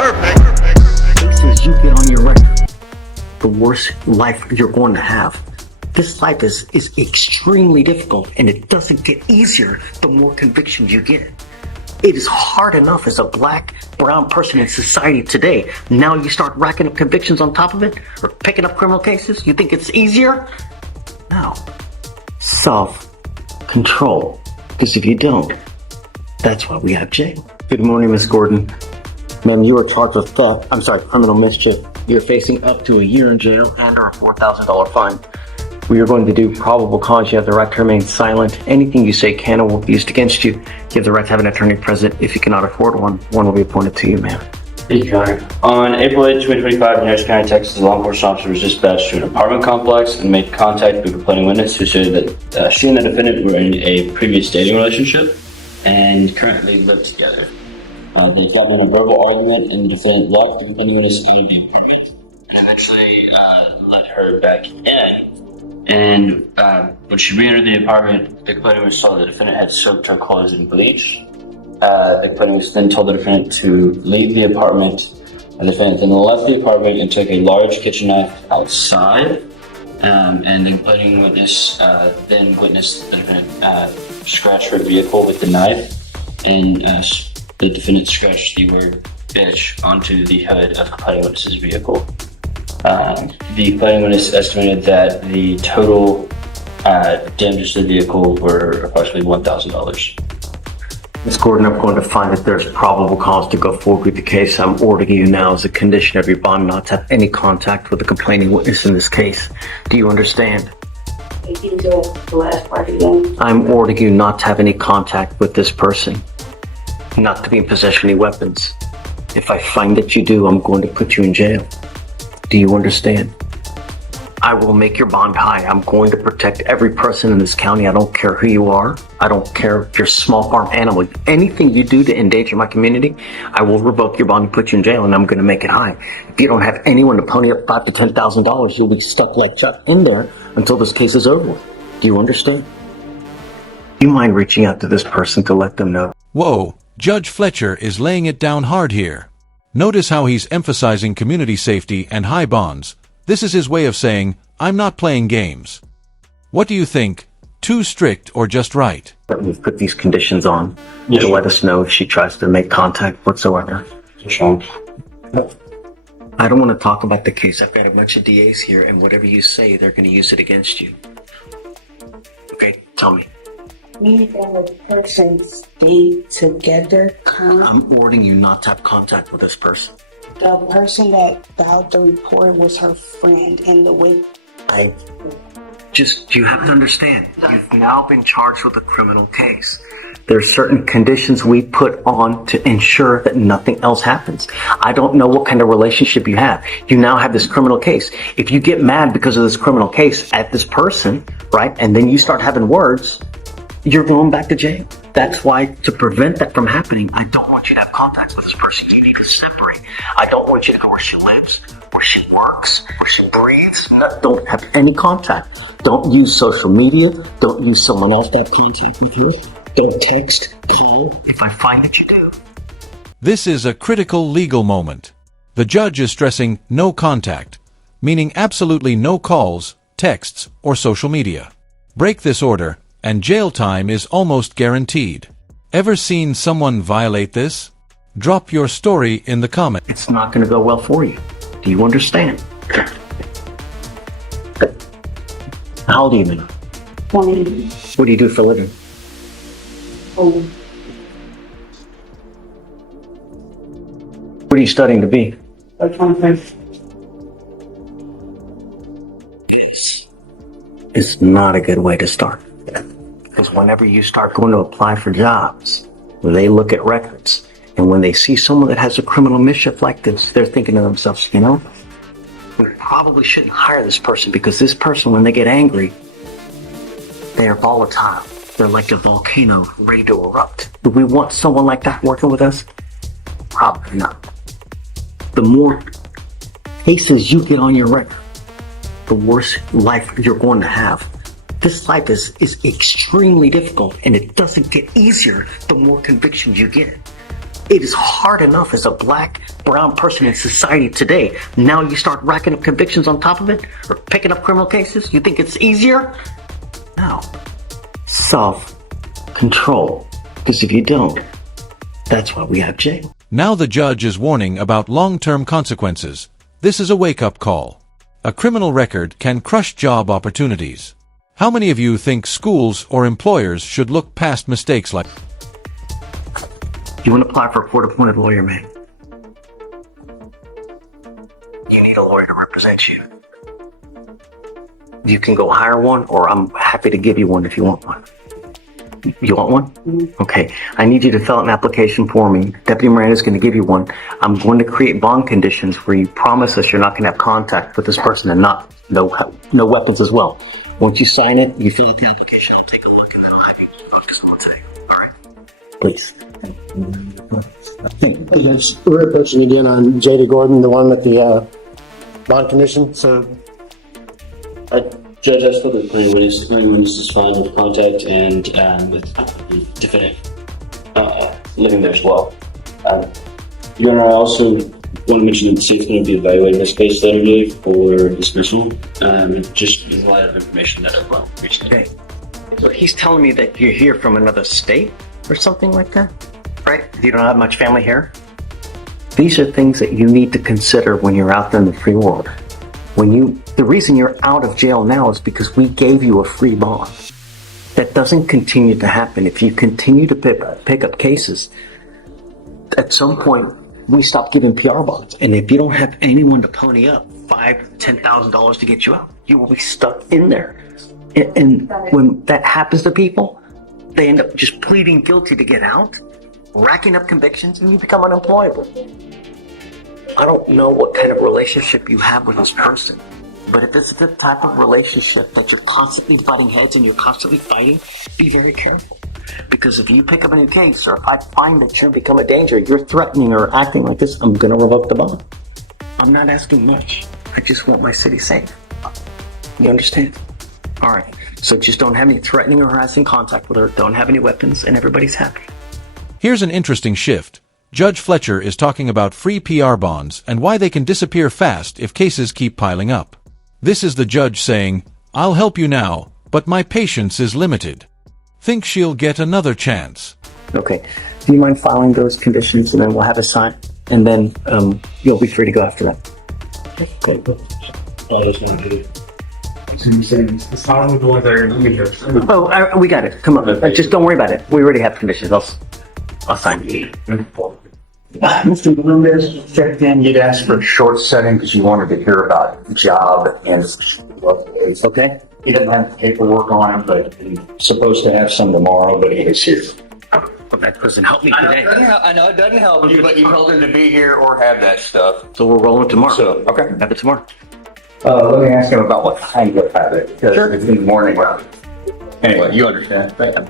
Cases you get on your record, the worse life you're going to have. This life is extremely difficult, and it doesn't get easier the more convictions you get. It is hard enough as a black, brown person in society today. Now you start racking up convictions on top of it, or picking up criminal cases? You think it's easier? No. Self-control. Because if you don't, that's why we have jail. Good morning, Miss Gordon. Ma'am, you are charged with criminal mischief. You're facing up to a year in jail and or a $4,000 fine. We are going to do probable cause. You have the right to remain silent. Anything you say can or will be used against you. You have the right to have an attorney present. If you cannot afford one, one will be appointed to you, ma'am. Thank you, Your Honor. On April 8, 2025, in Harris County, Texas, a law enforcement officer was dispatched to an apartment complex and made contact with a complaining witness who said that she and the defendant were in a previous dating relationship and currently live together. They got in a verbal argument, and the defendant locked the complaining witness out of the apartment and eventually let her back in. And when she re-entered the apartment, the complaining witness saw the defendant had soaked her clothes in bleach. The complaining witness then told the defendant to leave the apartment. The defendant then left the apartment and took a large kitchen knife outside. And the complaining witness then witnessed the defendant scratch her vehicle with the knife, and the defendant scratched the word bitch onto the hood of the complaining witness's vehicle. The complaining witness estimated that the total damages to the vehicle were approximately $1,000. Ms. Gordon, I'm going to find that there's probable cause to go forward with the case. I'm ordering you now as a condition of your bond not to have any contact with the complaining witness in this case. Do you understand? Can you do the last part again? I'm ordering you not to have any contact with this person, not to be in possession of any weapons. If I find that you do, I'm going to put you in jail. Do you understand? I will make your bond high. I'm going to protect every person in this county. I don't care who you are. I don't care if you're a small farm animal. Anything you do to endanger my community, I will revoke your bond and put you in jail, and I'm going to make it high. If you don't have anyone to pony up $5,000 to $10,000, you'll be stuck like Chuck in there until this case is over with. Do you understand? Do you mind reaching out to this person to let them know? Whoa, Judge Fleischer is laying it down hard here. Notice how he's emphasizing community safety and high bonds. This is his way of saying, I'm not playing games. What do you think? Too strict or just right? We've put these conditions on to let us know if she tries to make contact whatsoever. Sure. I don't want to talk about the case. I've got a bunch of DAs here, and whatever you say, they're going to use it against you. Okay, tell me. Me and the person stay together. I'm ordering you not to have contact with this person. The person that filed the report was her friend in the way. You have to understand, you've now been charged with a criminal case. There are certain conditions we put on to ensure that nothing else happens. I don't know what kind of relationship you have. You now have this criminal case. If you get mad because of this criminal case at this person, right, and then you start having words, you're going back to jail. That's why, to prevent that from happening, I don't want you to have contact with this person. You need to separate. I don't want you to know where she lives, where she works, where she breathes. Don't have any contact. Don't use social media. Don't use someone else to have contact with you. Don't text, call, if I find that you do. This is a critical legal moment. The judge is stressing no contact, meaning absolutely no calls, texts, or social media. Break this order, and jail time is almost guaranteed. Ever seen someone violate this? Drop your story in the comments. It's not going to go well for you. Do you understand? How old are you, man? 20. What do you do for a living? Oh, What are you studying to be? that's 25. It's not a good way to start. Because whenever you start going to apply for jobs, they look at records. And when they see someone that has a criminal mischief like this, they're thinking to themselves, you know, we probably shouldn't hire this person, because this person, when they get angry, they are volatile. They're like a volcano ready to erupt. Do we want someone like that working with us? Probably not. The more cases you get on your record, the worse life you're going to have. This life is extremely difficult, and it doesn't get easier the more convictions you get. It is hard enough as a black, brown person in society today. Now you start racking up convictions on top of it, or picking up criminal cases? You think it's easier? No. Self-control. Because if you don't, that's why we have jail. Now the judge is warning about long-term consequences. This is a wake-up call. A criminal record can crush job opportunities. How many of you think schools or employers should look past mistakes like... You want to apply for a court-appointed lawyer, man? You need a lawyer to represent you. You can go hire one, or I'm happy to give you one if you want one. You want one? Okay. I need you to fill out an application for me. Deputy Miranda's going to give you one. I'm going to create bond conditions where you promise us you're not going to have contact with this person and no weapons as well. Once you sign it, you fill out the application. I'll take a look and I'll tell you. All right. Please. We're approaching again on Jada Gordon, the one with the bond condition. So, Judge, I spoke with plenty of witnesses fine with contact and with the defendant living there as well. Your Honor, I also want to mention that the state's going to be evaluating this case later today for dismissal, just in light of information that I've learned recently. Okay. So he's telling me that you're here from another state or something like that, right? You don't have much family here? These are things that you need to consider when you're out there in the free world. The reason you're out of jail now is because we gave you a free bond. That doesn't continue to happen. If you continue to pick up cases, at some point we stop giving PR bonds. And if you don't have anyone to pony up $5,000, $10,000 to get you out, you will be stuck in there. And when that happens to people, they end up just pleading guilty to get out, racking up convictions, and you become unemployable. I don't know what kind of relationship you have with this person, but if it's the type of relationship that you're constantly butting heads and you're constantly fighting, be very careful. Because if you pick up a new case, or if I find that you're become a danger, you're threatening or acting like this, I'm going to revoke the bond. I'm not asking much. I just want my city safe. You understand? All right. So just don't have any threatening or harassing contact with her. Don't have any weapons, and everybody's happy. Here's an interesting shift. Judge Fleischer is talking about free PR bonds and why they can disappear fast if cases keep piling up. This is the judge saying, "I'll help you now, but my patience is limited. Think she'll get another chance." Okay. Do you mind filing those conditions, and then we'll have a sign, and then you'll be free to go after that. Okay. Oh, we got it. Come on. Just don't worry about it. We already have conditions. I'll sign it. Mr. Melendez checked in. You'd asked for a short setting because you wanted to hear about the job and Okay. he doesn't have the paperwork on him, but he's supposed to have some tomorrow, but he is here. But that doesn't help me today. I know it doesn't help you, but you told him to be here or have that stuff. So we're rolling tomorrow. So, okay. Have it tomorrow. Let me ask him about what time you'll have it. Because Sure. it's in the morning. Anyway, you understand. I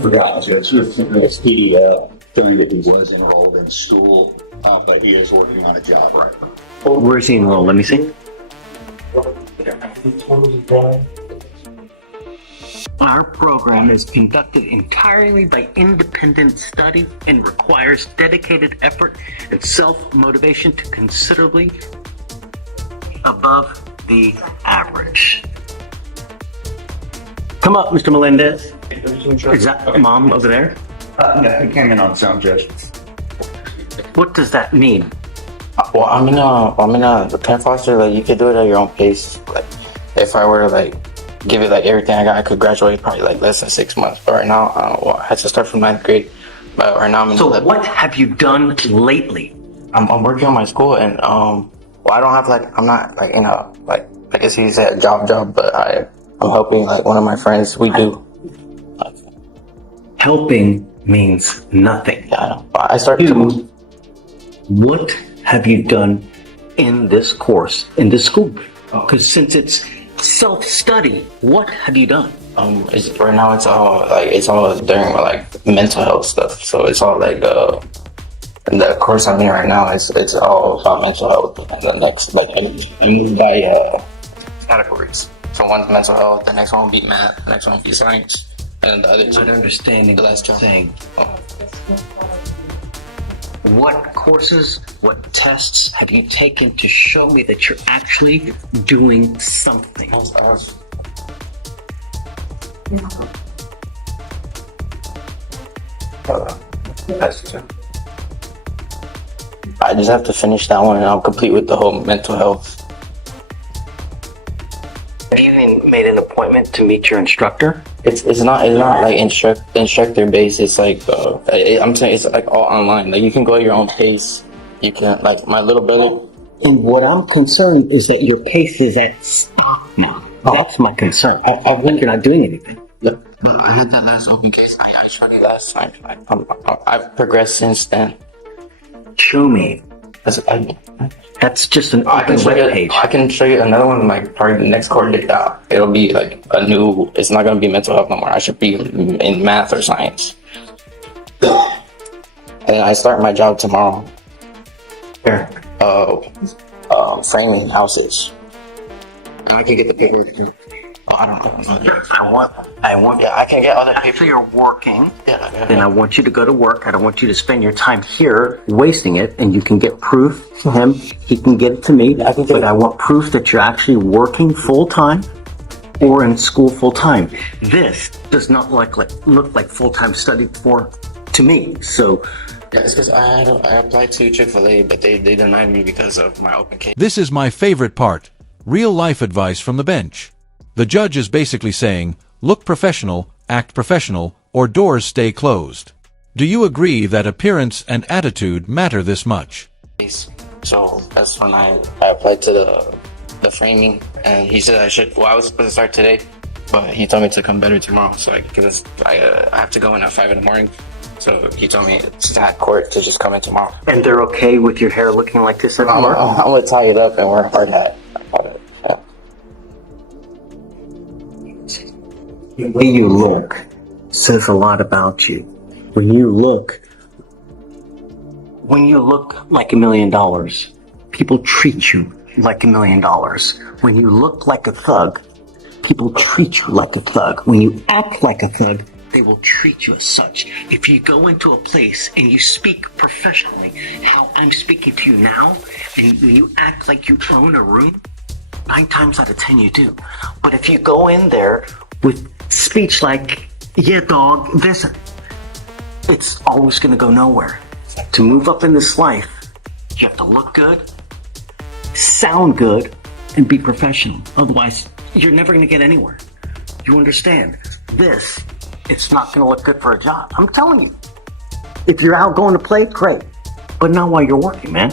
forgot. I was going to this PDF showing that he was enrolled in school, but he is working on a job right now. Where is he enrolled? Let me see. Our program is conducted entirely by independent study and requires dedicated effort and self-motivation to considerably above the average. Come up, Mr. Melendez. Is that mom over there? No, he came in on some Judge. What does that mean? Well, I'm in the pen foster. Like, you could do it at your own pace. Like, if I were to give it everything I got, I could graduate probably less than 6 months. But right now, I had to start from 9th grade. But right now, I'm in So what have you done lately? I'm working on my school, and I don't have I'm not I guess you said job, but I'm helping one of my friends. We do. Helping means nothing. Yeah, I know. I started. What have you done in this course, in this school? Because since it's self-study, what have you done? Right now it's all during mental health stuff. So it's all the course I'm in right now it's all about mental health. And the next I moved by categories. So one's mental health, the next one will be math, the next one will be science, and the other two. Not understanding the what last you're job. saying. What courses, what tests have you taken to show me that you're actually doing something? I just have to finish that one and I'll complete with the whole mental health. Have you even made an appointment to meet your instructor? It's not like instructor based. It's like I'm saying it's like all online. Like you can go at your own pace. You can like my little brother. And what I'm concerned is that your pace is at stop now. That's my concern. I think you're not doing anything. But I had that last open case. I tried it last time. I've progressed since then. Show me. That's just an open web page. I can show you another one, like probably the next court date out. It'll be like a new. It's not gonna be mental health no more. I should be in math or science. And I start my job tomorrow. Where? Framing houses. And I can get the paperwork too. Oh, I don't know. I want. Yeah, I can get other After paper. you're working, Yeah. then I want you to go to work. I don't want you to spend your time here wasting it, and you can get proof to him. He can get it to me. I can get but it. I want proof that you're actually working full time or in school full time. This does not look like full time study to me. So Yeah, it's because I applied to Chick-fil-A, but they denied me because of my open case. This is my favorite part. Real life advice from the bench. The judge is basically saying, look professional, act professional, or doors stay closed. Do you agree that appearance and attitude matter this much? So that's when I applied to the framing, and he said I should. Well, I was supposed to start today, but he told me to come better tomorrow. So because I have to go in at 5 in the morning, so he told me it's at court to just come in tomorrow. and they're okay with your hair looking like this at I'm work? gonna tie it up and wear a hard hat. Yeah. The way you look says a lot about you. When you look like $1 million, people treat you like $1 million. When you look like a thug, people treat you like a thug. When you act like a thug, they will treat you as such. If you go into a place and you speak professionally, how I'm speaking to you now, and you act like you own a room, 9 times out of 10 you do. But if you go in there with speech like, yeah, dog, this, it's always going to go nowhere. To move up in this life, you have to look good, sound good, and be professional. Otherwise, you're never going to get anywhere. You understand? This, it's not going to look good for a job. I'm telling you. If you're out going to play, great. But not while you're working, man.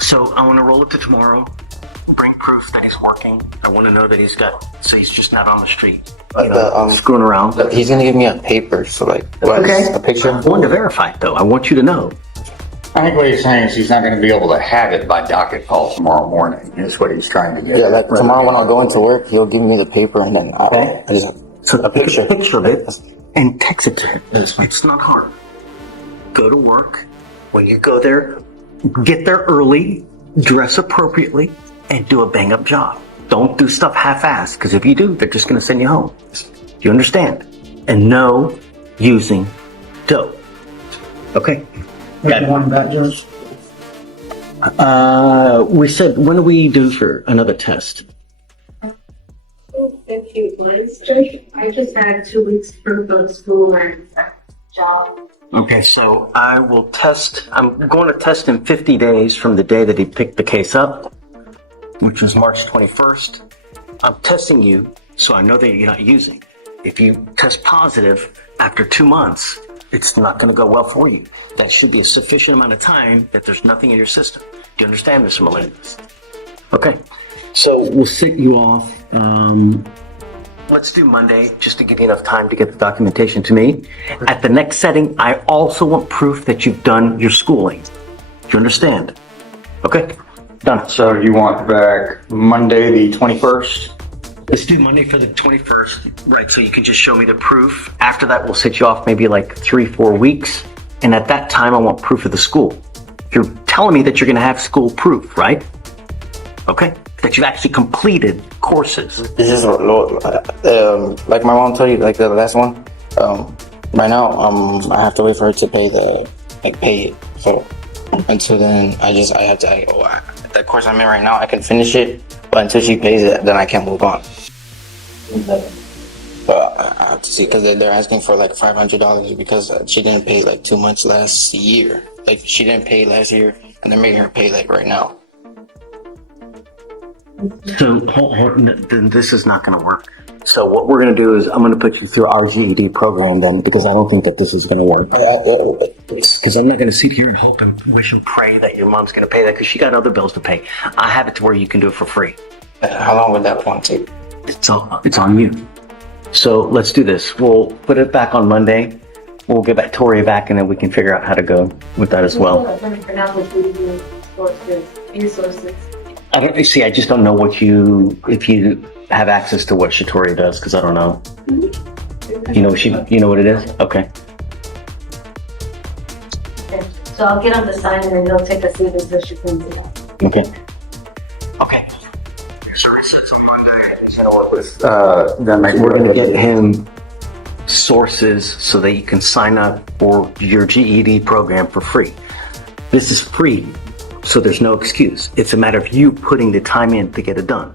So I want to roll it to tomorrow. Bring proof that he's working. I want to know that he's just not on the street. Screwing around. He's gonna give me a paper, so like a picture. I want to verify it, though. I want you to know. I think what he's saying is he's not going to be able to have it by docket call tomorrow morning. Is what he's trying to get. Yeah, like tomorrow when I go into work, he'll give me the paper and then I just So a picture. Take a picture of it and text it to him. It's not hard. Go to work. When you go there, get there early, dress appropriately, and do a bang-up job. Don't do stuff half-assed, because if you do, they're just going to send you home. You understand? And no using dope. Okay? We said, when do we do for another test? A few months. I just had 2 weeks proof of school and job. Okay, so I will test. I'm going to test in 50 days from the day that he picked the case up, which was March 21st. I'm testing you so I know that you're not using. If you test positive after 2 months, it's not going to go well for you. That should be a sufficient amount of time that there's nothing in your system. Do you understand, Mr. Melendez? Okay, so we'll sit you off. Let's do Monday, just to give you enough time to get the documentation to me. At the next setting, I also want proof that you've done your schooling. Do you understand? Okay, done. So you want back Monday the 21st? Let's do Monday for the 21st. Right, so you can just show me the proof. After that, we'll sit you off maybe like 3-4 weeks. And at that time, I want proof of the school. You're telling me that you're going to have school proof, right? Okay, that you've actually completed courses. this is like my mom told you, like the last one. Right now, I have to wait for her to pay like pay it. So until then, I have to. The course I'm in right now, I can finish it, but until she pays it, then I can't move on. But I have to see because they're asking for like $500 because she didn't pay like 2 months last year. Like she didn't pay last year, and they're making her pay like right now. So then this is not going to work. So what we're going to do is I'm going to put you through our GED program then, because I don't think that this is going to work. Because I'm not going to sit here and hope and wish and pray that your mom's going to pay that, because she got other bills to pay. I have it to where you can do it for free. How long would that one take? It's on you. So let's do this. We'll put it back on Monday. We'll get back Tori back, and then we can figure out how to go with that as well. For now, we'll do resources. I just don't know if you have access to what Shatori does, because I don't know. You know what it is? Okay. So I'll get on the sign and then they'll take a seat until she cleans it up. Okay. We're going to get him sources so that you can sign up for your GED program for free. This is free, so there's no excuse. It's a matter of you putting the time in to get it done.